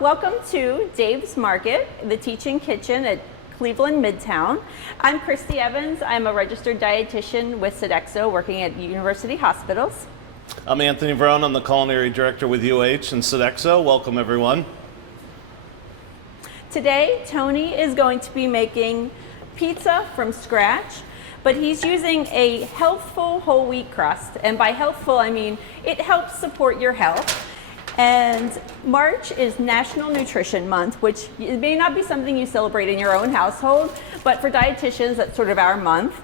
welcome to Dave's Market, the Teaching Kitchen at Cleveland Midtown. I'm Christy Evans. I'm a registered dietitian with Sodexo working at University Hospitals. I'm Anthony Verona. I'm the culinary director with UH and Sodexo. Welcome, everyone. Today, Tony is going to be making pizza from scratch, but he's using a healthful whole wheat crust. And by healthful, I mean it helps support your health. And March is National Nutrition Month, which it may not be something you celebrate in your own household, but for dietitians, that's sort of our month.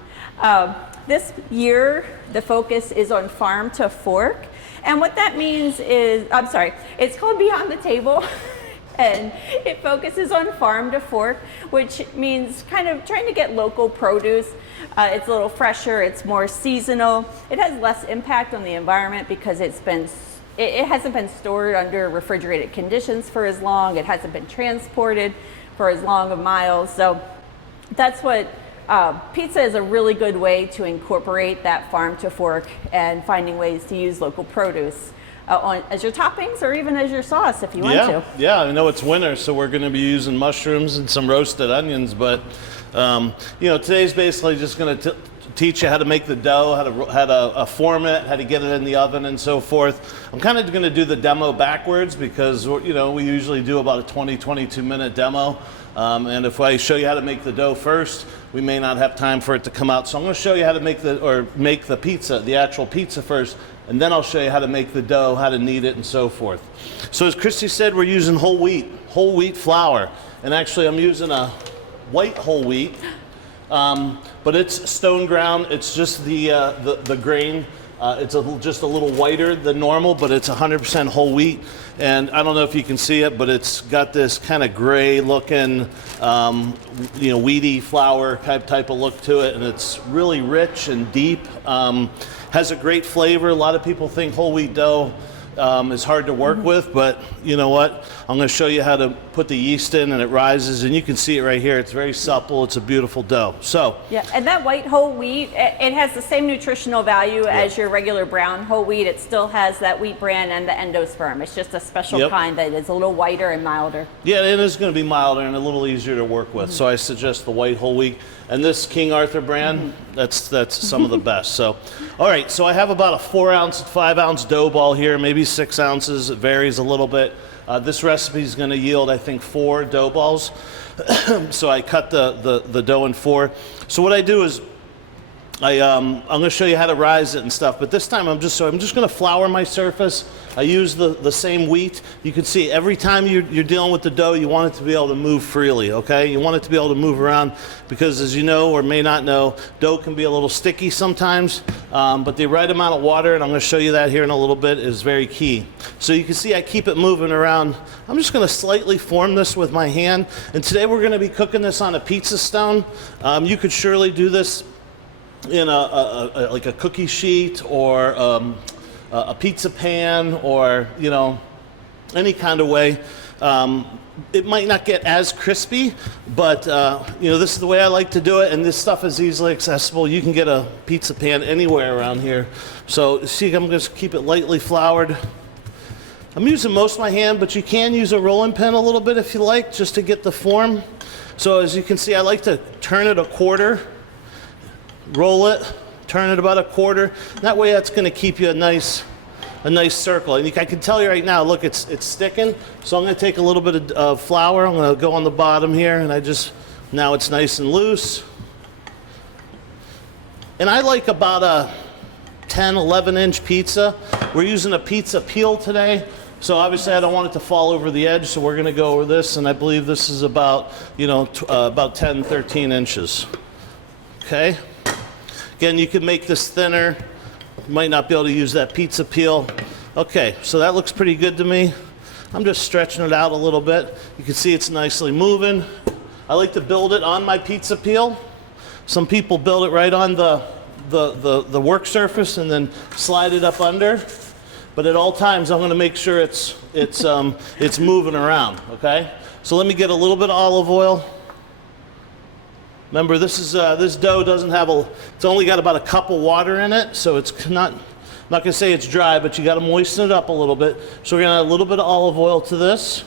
This year, the focus is on farm to fork. And what that means is, it's called Beyond the Table. And it focuses on farm to fork, which means kind of trying to get local produce. It's a little fresher, it's more seasonal. It has less impact on the environment because it hasn't been stored under refrigerated conditions for as long. It hasn't been transported for as long of miles. So that's what pizza is, a really good way to incorporate that farm to fork and finding ways to use local produce as your toppings or even as your sauce if you want to. Yeah, I know it's winter, so we're going to be using mushrooms and some roasted onions, but today's basically just going to teach you how to make the dough, how to form it, how to get it in the oven and so forth. I'm kind of going to do the demo backwards because we usually do about a 20-22 minute demo. And if I show you how to make the dough first, we may not have time for it to come out. So I'm going to show you how to make the pizza, the actual pizza first, and then I'll show you how to make the dough, how to knead it, and so forth. So as Christy said, we're using whole wheat flour. And actually I'm using a white whole wheat, but it's stone ground. It's just the grain. It's just a little whiter than normal, but it's 100% whole wheat. And I don't know if you can see it, but it's got this kind of gray looking, wheaty flour type of look to it. And it's really rich and deep. Has a great flavor. A lot of people think whole wheat dough is hard to work with, but you know what? I'm going to show you how to put the yeast in and it rises, and you can see it right here. It's very supple. It's a beautiful dough. So yeah, and that white whole wheat, it has the same nutritional value as your regular brown whole wheat. It still has that wheat bran and the endosperm. It's just a special kind that is a little whiter and milder. Yeah, it is going to be milder and a little easier to work with. So I suggest the white whole wheat. And this King Arthur brand, that's some of the best. So, all right, so I have about a 5 ounce dough ball here, maybe 6 ounces. It varies a little bit. This recipe is going to yield, I think, 4 dough balls. So I cut the dough in 4. So what I do is I'm going to show you how to rise it and stuff, but this time I'm just going to flour my surface. I use the same wheat. You can see every time you're dealing with the dough, you want it to be able to move freely, okay? You want it to be able to move around because, as you know or may not know, dough can be a little sticky sometimes, but the right amount of water, and I'm going to show you that here in a little bit, is very key. So you can see I keep it moving around. I'm just going to slightly form this with my hand, and today we're going to be cooking this on a pizza stone. You could surely do this in like a cookie sheet or a pizza pan or any kind of way. It might not get as crispy, but this is the way I like to do it, and this stuff is easily accessible. You can get a pizza pan anywhere around here. So see, I'm going to keep it lightly floured. I'm using most of my hand, but you can use a rolling pin a little bit if you like, just to get the form. So as you can see, I like to turn it a quarter, roll it, turn it about a quarter. That way that's going to keep you a nice circle. And I can tell you right now, look, it's sticking. So I'm going to take a little bit of flour. I'm going to go on the bottom here, and now it's nice and loose. And I like about a 10, 11 inch pizza. We're using a pizza peel today. So obviously I don't want it to fall over the edge, so we're going to go over this, and I believe this is about 10, 13 inches. Okay. Again, you can make this thinner. You might not be able to use that pizza peel. Okay, so that looks pretty good to me. I'm just stretching it out a little bit. You can see it's nicely moving. I like to build it on my pizza peel. Some people build it right on the work surface and then slide it up under. But at all times, I'm going to make sure it's moving around. Okay. So let me get a little bit of olive oil. Remember, this dough doesn't have it's only got about a cup of water in it, so it's not, I'm not going to say it's dry, but you got to moisten it up a little bit. So we're going to add a little bit of olive oil to this.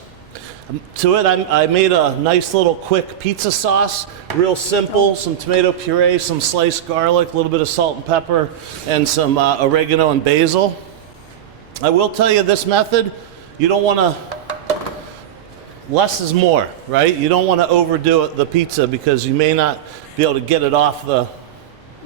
To it, I made a nice little quick pizza sauce, real simple, some tomato puree, some sliced garlic, a little bit of salt and pepper, and some oregano and basil. I will tell you this method, you don't want to, less is more, right? You don't want to overdo it, the pizza, because you may not be able to get it off the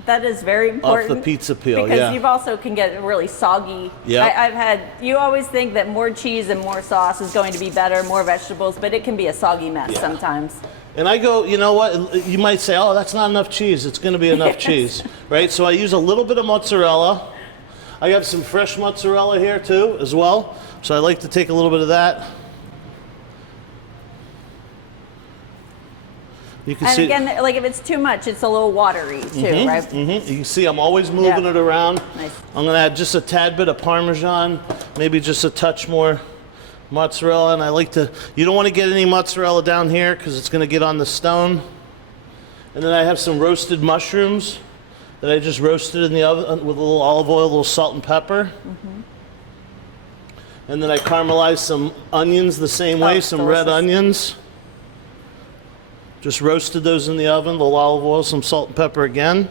That is very important. off the pizza peel, because yeah. you've also can get really soggy. Yep. I've had, you always think that more cheese and more sauce is going to be better, more vegetables, but it can be a soggy mess Yeah. sometimes. And I go, you know what, you might say, oh, that's not enough cheese. It's going to be enough cheese, right? So I use a little bit of mozzarella. I have some fresh mozzarella here too, as well. So I like to take a little bit of that. You can And see, again, like if it's too much, it's a little watery too, right? you can see I'm always moving Yeah. it around. Nice. I'm going to add just a tad bit of Parmesan, maybe just a touch more mozzarella. And I like to, you don't want to get any mozzarella down here because it's going to get on the stone. And then I have some roasted mushrooms that I just roasted in the oven with a little olive oil, a little salt and pepper. And then I caramelized some onions the same way, some red delicious. onions. Just roasted those in the oven, a little olive oil, some salt and pepper again.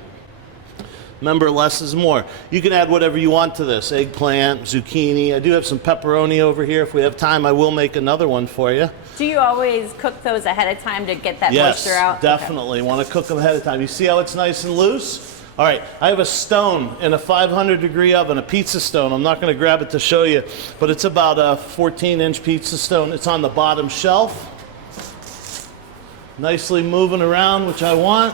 Remember, less is more. You can add whatever you want to this, eggplant, zucchini. I do have some pepperoni over here. If we have time, I will make another one for you. Do you always cook those ahead of time to get that Yes, moisture out? Okay. definitely. Want to cook them ahead of time. You see how it's nice and loose? All right, I have a stone in a 500-degree oven, a pizza stone. I'm not going to grab it to show you, but it's about a 14-inch pizza stone. It's on the bottom shelf. Nicely moving around, which I want.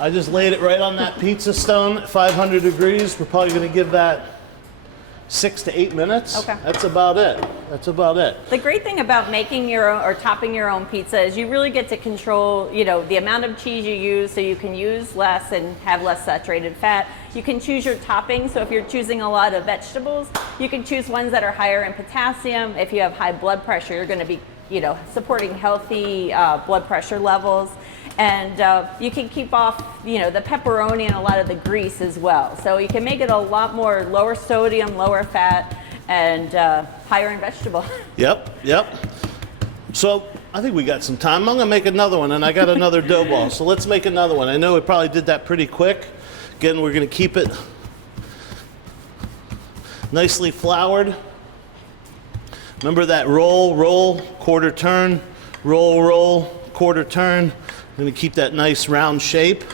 I just laid it right on that pizza stone at 500 degrees. We're probably going to give that 6 to 8 minutes. Okay. That's about it. That's about it. The great thing about making your own or topping your own pizza is you really get to control, you know, the amount of cheese you use, so you can use less and have less saturated fat. You can choose your toppings, so if you're choosing a lot of vegetables, you can choose ones that are higher in potassium. If you have high blood pressure, you're going to be, you know, supporting healthy blood pressure levels. And you can keep off, you know, the pepperoni and a lot of the grease as well. So you can make it a lot more lower sodium, lower fat, and higher in vegetable. Yep, yep. So I think we got some time. I'm going to make another one, and I got another dough ball. So let's make another one. I know we probably did that pretty quick. Again, we're going to keep it nicely floured. Remember that roll, roll, quarter turn, roll, roll, quarter turn. I'm going to keep that nice round shape.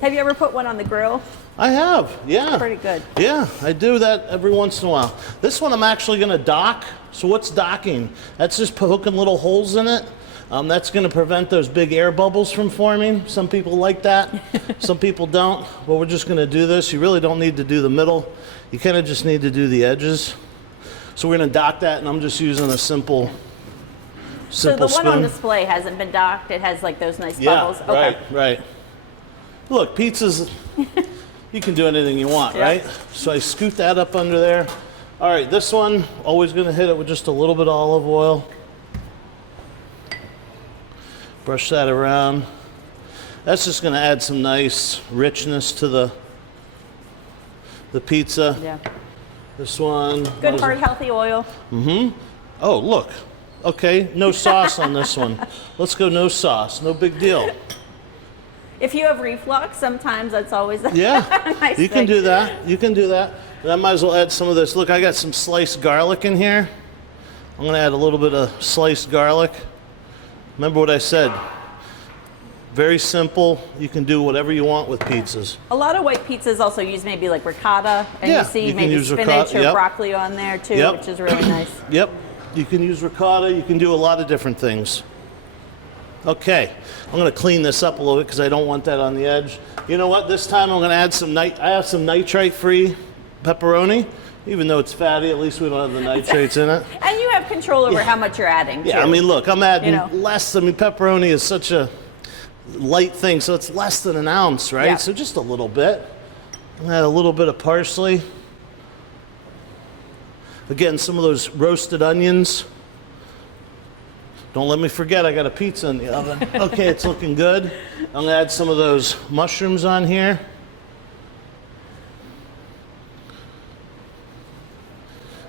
Have you ever put one on the grill? I have, yeah. Pretty good. Yeah, I do that every once in a while. This one I'm actually going to dock. So what's docking? That's just poking little holes in it. That's going to prevent those big air bubbles from forming. Some people like that. Some people don't. But we're just going to do this. You really don't need to do the middle. You kind of just need to do the edges. So we're going to dock that, and I'm just using a simple So the spoon. one on display hasn't been docked. It has like those nice Yeah, bubbles. Okay. right, right. Look, pizzas, you can do anything you want, Yeah. right? So I scoot that up under there. All right, this one, always going to hit it with just a little bit of olive oil. Brush that around. That's just going to add some nice richness to the pizza. Yeah. This one. Good heart, healthy oil. Oh, look. Okay, no sauce on this one. Let's go no sauce. No big deal. If you have reflux, sometimes that's always a Yeah, nice you can thing. do that. You can do that. And I might as well add some of this. Look, I got some sliced garlic in here. I'm going to add a little bit of sliced garlic. Remember what I said. Very simple. You can do whatever you want with pizzas. A lot of white pizzas also use maybe like ricotta, and Yeah, you see you can maybe use spinach ricotta, or yep. broccoli on there too, Yep. which is really nice. Yep. You can use ricotta. You can do a lot of different things. Okay. I'm going to clean this up a little bit because I don't want that on the edge. You know what? This time I'm going to add some I have some nitrate-free pepperoni. Even though it's fatty, at least we don't have the nitrates in it. And you have control over how much you're adding. Yeah, too. I mean, look, I'm adding You know. less. I mean, pepperoni is such a light thing, so it's less than an ounce, right? Yeah. So just a little bit. I'm gonna add a little bit of parsley. Again, some of those roasted onions. Don't let me forget, I got a pizza in the oven. Okay, it's looking good. I'm gonna add some of those mushrooms on here.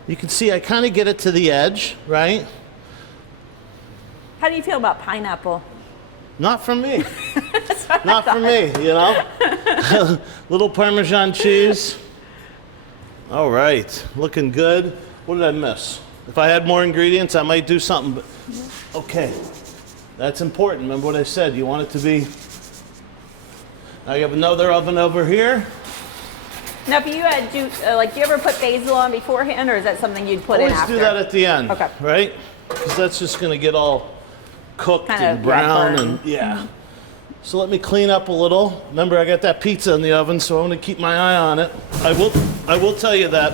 You can see I kind of get it to the edge, right? How do you feel about pineapple? Not from me. Not from me, you know? Little Parmesan cheese. All right, looking good. What did I miss? If I had more ingredients, I might do something, but okay. That's important. Remember what I said, you want it to be. Now you have another oven over here. Now, if you had do you ever put basil on beforehand, or is that something you'd put in Always after? do that at the end, Okay. right? Because that's just gonna get all cooked Kind and of, brown burn. and yeah. So let me clean up a little. Remember, I got that pizza in the oven, so I'm gonna keep my eye on it. I will tell you that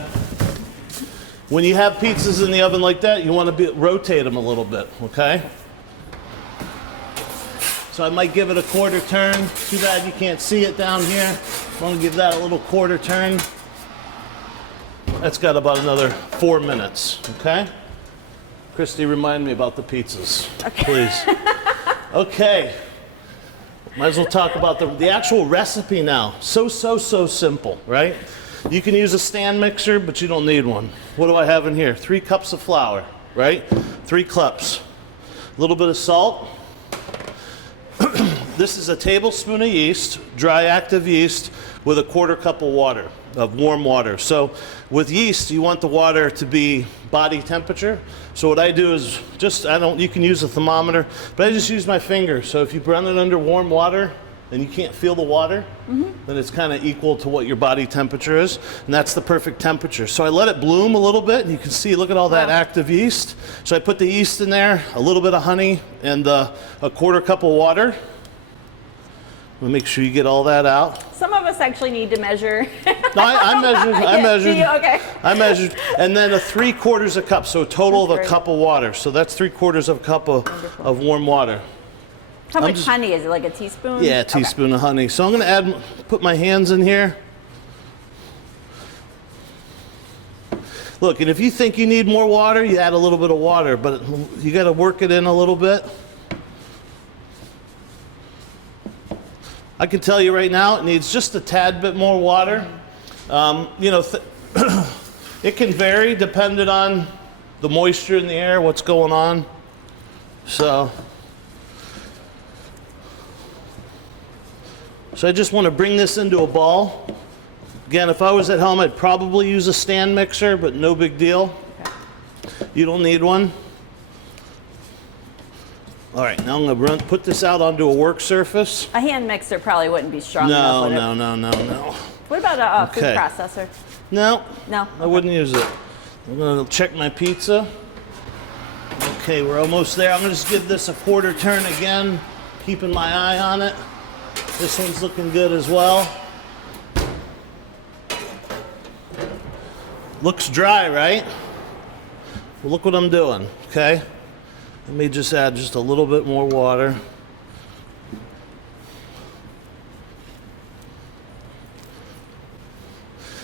when you have pizzas in the oven like that, you want to rotate them a little bit, okay? So I might give it a quarter turn. Too bad you can't see it down here. I'm gonna give that a little quarter turn. That's got about another 4 minutes, okay? Christy, remind me about the pizzas, please. Okay. Might as well talk about the actual recipe now. So simple, right? You can use a stand mixer, but you don't need one. What do I have in here? 3 cups of flour, right? 3 cups. A little bit of salt. This is a tablespoon of yeast, dry active yeast, with a quarter cup of water, of warm water. So with yeast, you want the water to be body temperature. So what I do is you can use a thermometer, but I just use my finger. So if you run it under warm water and you can't feel the water, then it's kind of equal to what your body temperature is, and that's the perfect temperature. So I let it bloom a little bit, and you can see, look at all that active yeast. So I put the yeast in there, a little bit of honey, and a quarter cup of water. We'll make sure you get all that out. Some of us actually need to measure. No, I measured. Okay. I measured. And then a 3/4 a cup, so a total of a cup of water. So that's 3/4 of a cup of warm water. How much honey is it? Like a teaspoon? Yeah, a teaspoon of honey. So I'm going to put my hands in here. Look, and if you think you need more water, you add a little bit of water, but you got to work it in a little bit. I can tell you right now, it needs just a tad bit more water. You know, it can vary depending on the moisture in the air, what's going on. So I just want to bring this into a ball. Again, if I was at home, I'd probably use a stand mixer, but no big deal. You don't need one. All right, now I'm going to put this out onto a work surface. A hand mixer probably wouldn't be strong enough, would it? No. What about a food processor? No. No? I wouldn't use it. I'm going to check my pizza. Okay, we're almost there. I'm going to just give this a quarter turn again, keeping my eye on it. This one's looking good as well. Looks dry, right? Well, look what I'm doing, okay? Let me just add just a little bit more water.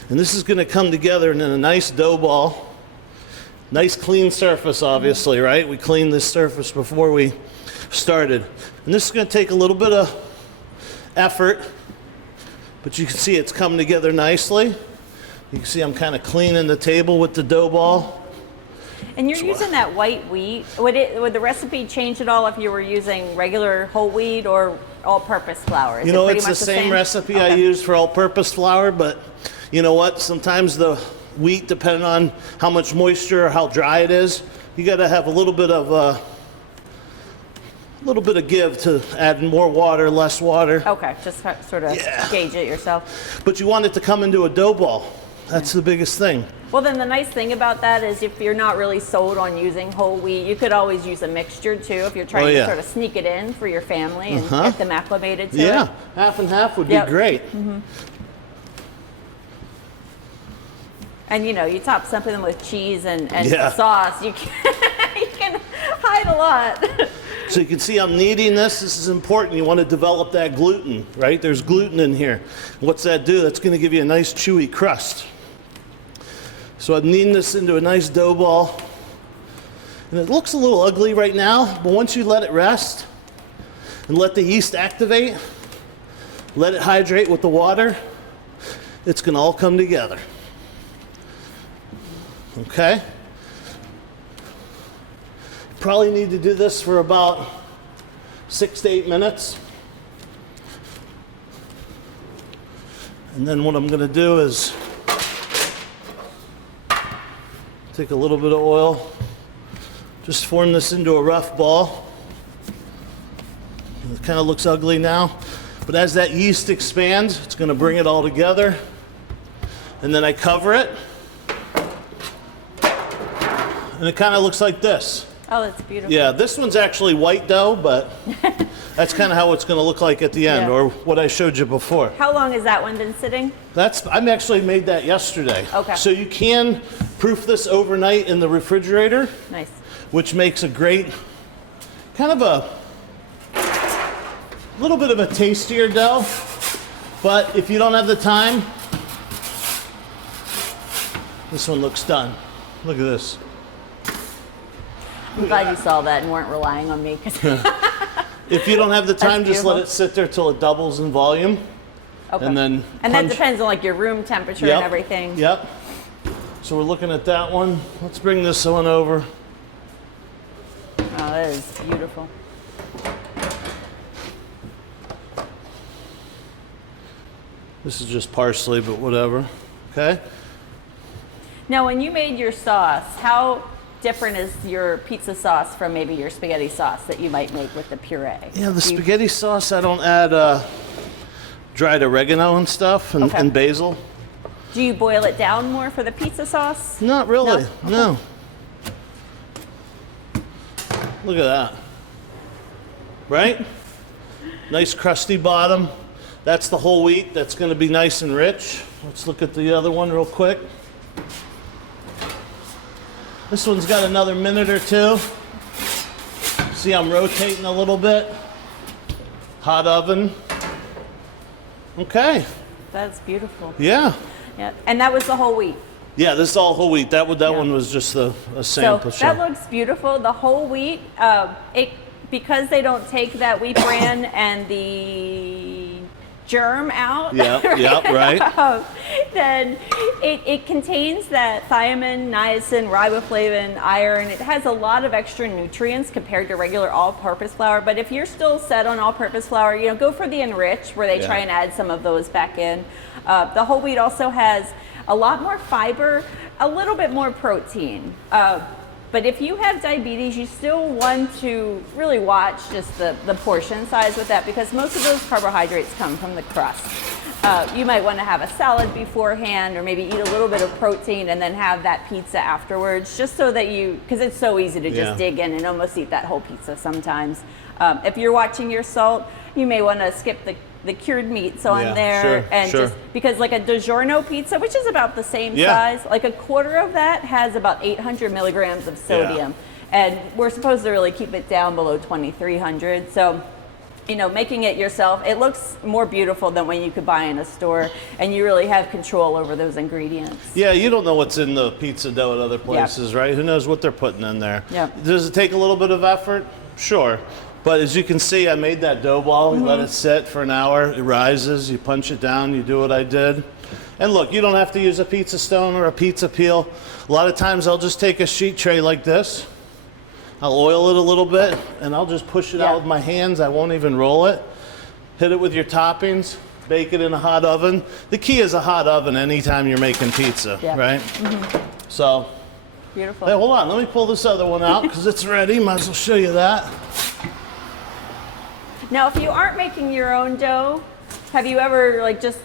And this is going to come together in a nice dough ball. Nice clean surface, obviously, right? We cleaned this surface before we started. And this is going to take a little bit of effort, but you can see it's come together nicely. You can see I'm kind of cleaning the table with the dough ball. And you're using that white wheat. Would the recipe change at all if you were using regular whole wheat or all-purpose flour? Is You know, it pretty it's much the same recipe I use for all-purpose flour, but you know what? Sometimes the wheat, depending on how much moisture or how dry it is, you got to have a little bit of give to add more water, less water. Okay, just sort of gauge it yourself. But you want it to come into a dough ball. That's the biggest thing. Well, then the nice thing about that is if you're not really sold on using whole wheat, you could always use a mixture too if you're trying to sort of sneak it in for your family and get them acclimated to it. Yeah, half and half would be great. And you know, you top something with cheese and sauce, you can hide a lot. So you can see I'm kneading this. This is important. You want to develop that gluten, right? There's gluten in here. What's that do? That's going to give you a nice chewy crust. So I'm kneading this into a nice dough ball. And it looks a little ugly right now, but once you let it rest and let the yeast activate, let it hydrate with the water, it's going to all come together. Okay. Probably need to do this for about 6 to 8 minutes. And then what I'm going to do is take a little bit of oil, just form this into a rough ball. It kind of looks ugly now, but as that yeast expands, it's going to bring it all together. And then I cover it, and it kind of looks like this. Oh, that's beautiful. Yeah, this one's actually white dough, but that's kind of how it's going to look like at the end, Yeah. or what I showed you before. How long has that one been sitting? I actually made that yesterday. Okay. So you can proof this overnight in the refrigerator, Nice. which makes a great, kind of a little bit of a tastier dough. But if you don't have the time, this one looks done. Look at this. I'm glad you saw that and weren't relying on me. 'Cause If you don't have the time, That's just let beautiful. it sit there till it doubles in volume. Okay. And then And that punch- depends on like your room temperature Yep, and everything. Yep. So we're looking at that one. Let's bring this one over. Oh, that is beautiful. This is just parsley, but whatever. Okay. Now, when you made your sauce, how different is your pizza sauce from maybe your spaghetti sauce that you might make with the puree? Yeah, the Do you- spaghetti sauce, I don't add dried oregano and stuff and, Okay. and basil. Do you boil it down more for the pizza sauce? Not really. No? No. Look at that. Right? Nice crusty bottom. That's the whole wheat. That's going to be nice and rich. Let's look at the other one real quick. This one's got another minute or two. See, I'm rotating a little bit. Hot oven. Okay. That's beautiful. Yeah. Yeah, and that was the whole wheat. Yeah, this is all whole wheat. That Yeah. one was just a So sample. that looks beautiful. The whole wheat, because they don't take that wheat bran and the germ out. Yeah, right. Then it contains that thiamine, niacin, riboflavin, iron. It has a lot of extra nutrients compared to regular all-purpose flour. But if you're still set on all-purpose flour, go for the enriched, where they try Yeah. and add some of those back in. The whole wheat also has a lot more fiber, a little bit more protein. But if you have diabetes, you still want to really watch just the portion size with that, because most of those carbohydrates come from the crust. You might want to have a salad beforehand, or maybe eat a little bit of protein and then have that pizza afterwards, just so that because it's so easy to just Yeah. dig in and almost eat that whole pizza sometimes. If you're watching your salt, you may want to skip the cured meats on Yeah, there, sure, and sure. just because like a DiGiorno pizza, which is about the same Yeah. size, like a quarter of that has about 800 milligrams of sodium, and we're supposed to really keep it down below 2,300. So, making it yourself, it looks more beautiful than when you could buy in a store, and you really have control over those ingredients. Yeah, you don't know what's in the pizza dough at other places, right? Who knows what they're putting in there? Yeah. Does it take a little bit of effort? Sure. But as you can see, I made that dough ball. You let it sit for an hour. It rises. You punch it down. You do what I did. And look, you don't have to use a pizza stone or a pizza peel. A lot of times I'll just take a sheet tray like this. I'll oil it a little bit, and I'll just push it Yeah. out with my hands. I won't even roll it. Hit it with your toppings. Bake it in a hot oven. The key is a hot oven anytime you're making pizza, Yeah. right? So, Beautiful. hey, hold on. Let me pull this other one out because it's ready. Might as well show you that. Now, if you aren't making your own dough, have you ever just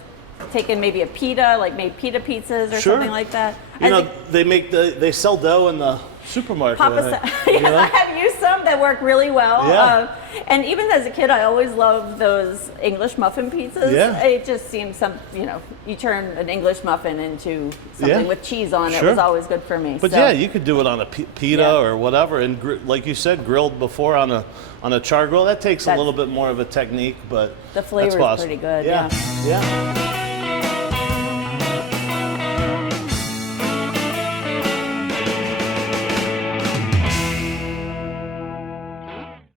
taken maybe a pita, made pita pizzas or Sure. something like that? You As know, a- they sell dough in the supermarket. Papa, I think. yes, You know? I have used some that work really well. Yeah. And even as a kid, I always loved those English muffin pizzas. Yeah. It just seems you turn an English muffin into something Yeah. with cheese on it. Sure. Was always good for me. But So, yeah, you could do it on a pita Yeah. or whatever, and like you said, grilled before on a char grill. That takes a That's- little bit more of a technique, but The flavor's that's possible. pretty good, Yeah.